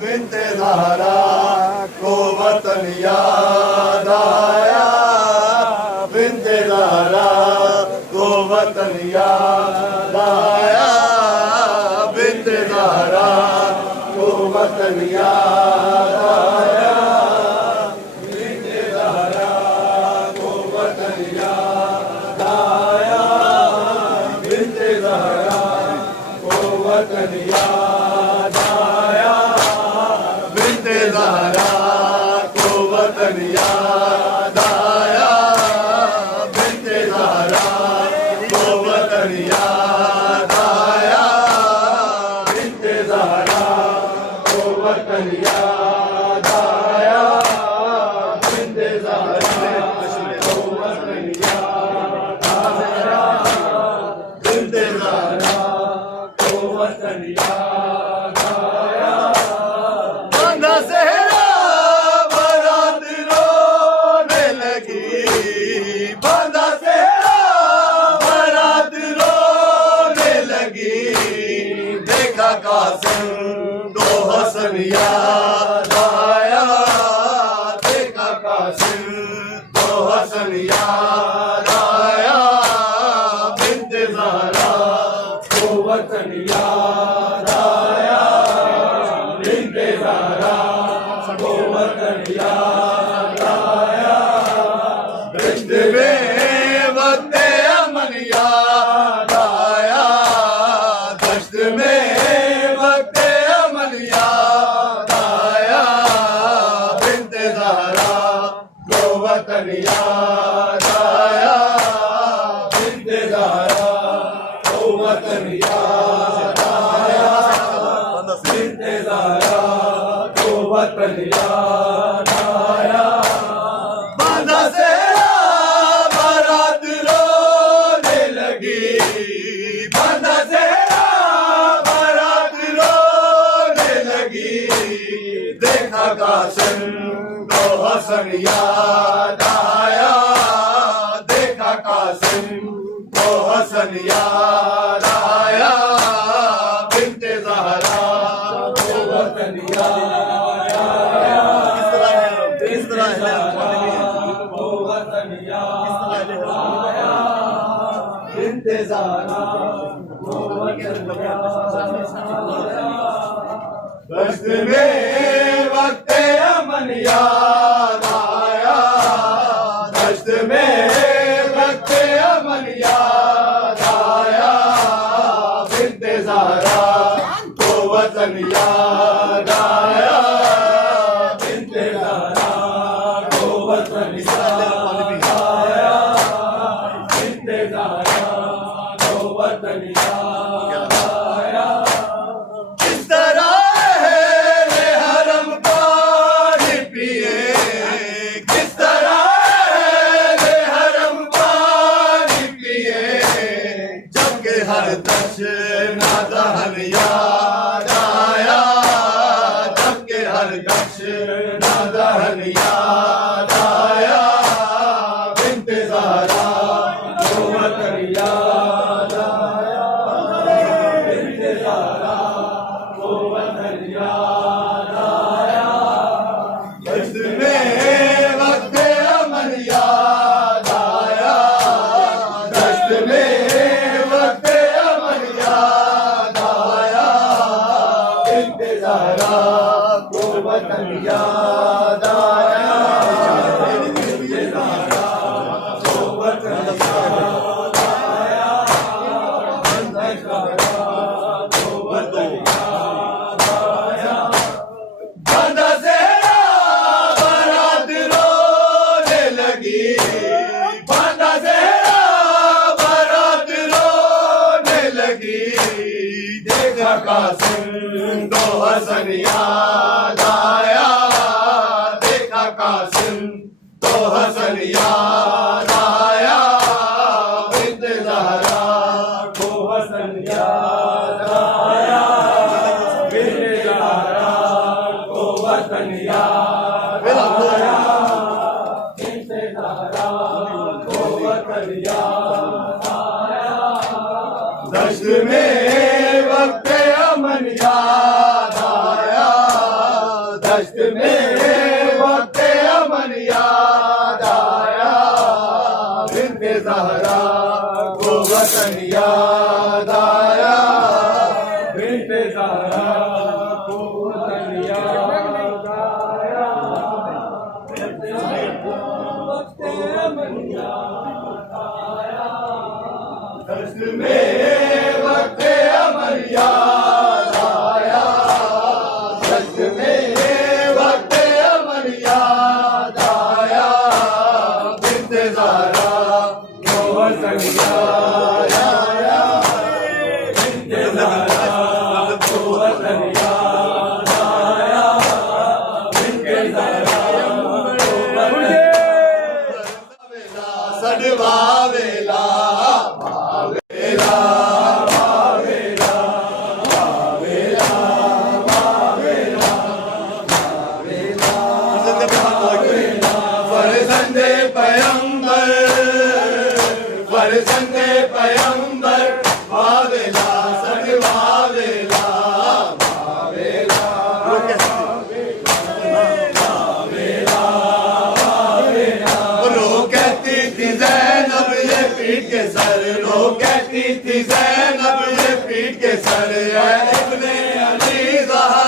बिन्ते ज़हरा को वतन याद आया, बिन्ते ज़हरा को वतन याद आया, बिन्ते ज़हरा को वतन याद आया, बिन्ते ज़हरा को वतन याद आया, बिन्ते ज़हरा को वतन याद आया, बिन्ते ज़हरा को वतन याद आया, बिन्ते ज़हरा को वतन याद आया, बिन्ते ज़हरा को वतन याद आया, बिन्ते ज़हरा को वतन याद आया, बिन्ते ज़हरा को वतन याद आया। बंदा सेहरा बारात रोने लगी, बंदा सेहरा बारात रोने लगी, देखा कासिम दो हसन याद आया, देखा कासिम दो हसन याद आया, बिन्ते ज़हरा को वतन याद आया, बिन्ते ज़हरा को वतन याद आया, दश्त में वक़्ते अमन याद आया, दश्त में वक़्ते अमन याद आया, बिन्ते ज़हरा को वतन याद आया, बिन्ते ज़हरा को वतन याद आया, बिन्ते ज़हरा को वतन याद आया। बांदा सेहरा बारात रोने लगी, बांदा सेहरा बारात रोने लगी, देखा कासिम को हसन याद आया, देखा कासिम को हसन याद आया, बिन्ते ज़हरा को वतन याद आया, बिन्ते ज़हरा को वतन याद आया, बिन्ते ज़हरा को वतन याद आया, दश्त में वक़्ते अमन याद आया, दश्त में वक़्ते अमन याद आया, बिन्ते ज़हरा को वतन याद आया, बिन्ते ज़हरा को वतन याद आया, बिन्ते ज़हरा को वतन याद आया। किस तरह है हरम पानी पिए, किस तरह है हरम पानी पिए, जबकि हर दशना दहन याद आया, जबकि हर दशना दहन याद आया, बिन्ते ज़हरा को वतन याद आया, बिन्ते ज़हरा को वतन याद आया, दश्त में वक़्ते अमन याद आया, दश्त में वक़्ते अमन याद आया, बिन्ते ज़हरा को वतन याद आया, बिन्ते ज़हरा को वतन याद आया, बिन्ते ज़हरा को वतन याद आया। बांदा सेहरा बारात रोने लगी, बांदा सेहरा बारात रोने लगी, देखा कासिम दो हसन याद आया, देखा कासिम दो हसन याद आया, बिन्ते ज़हरा को हसन याद आया, बिन्ते ज़हरा को वतन याद आया, बिन्ते ज़हरा को वतन याद आया, दश्त में में वक्त अमन याद आया, दश्त में वक्त अमन याद आया, बिन्ते ज़हरा को वतन याद आया, बिन्ते ज़हरा को वतन याद आया, बिन्ते ज़हरा वक्त अमन याद आया, दश्त में वक्त अमन याद आया, दश्त में वक्त अमन याद आया, बिन्ते ज़हरा को वतन याद आया, बिन्ते ज़हरा को वतन याद आया, बिन्ते ज़हरा को वतन सडवा वेला फरज़ंदे पैगंबर, फरज़ंदे पैगंबर वावेला सडवा वेला वावेला, रो कहती थी ज़ैनब ये पीट के सर, रो कहती थी ज़ैनब ये पीट के सर, इब्ने अली ज़हरा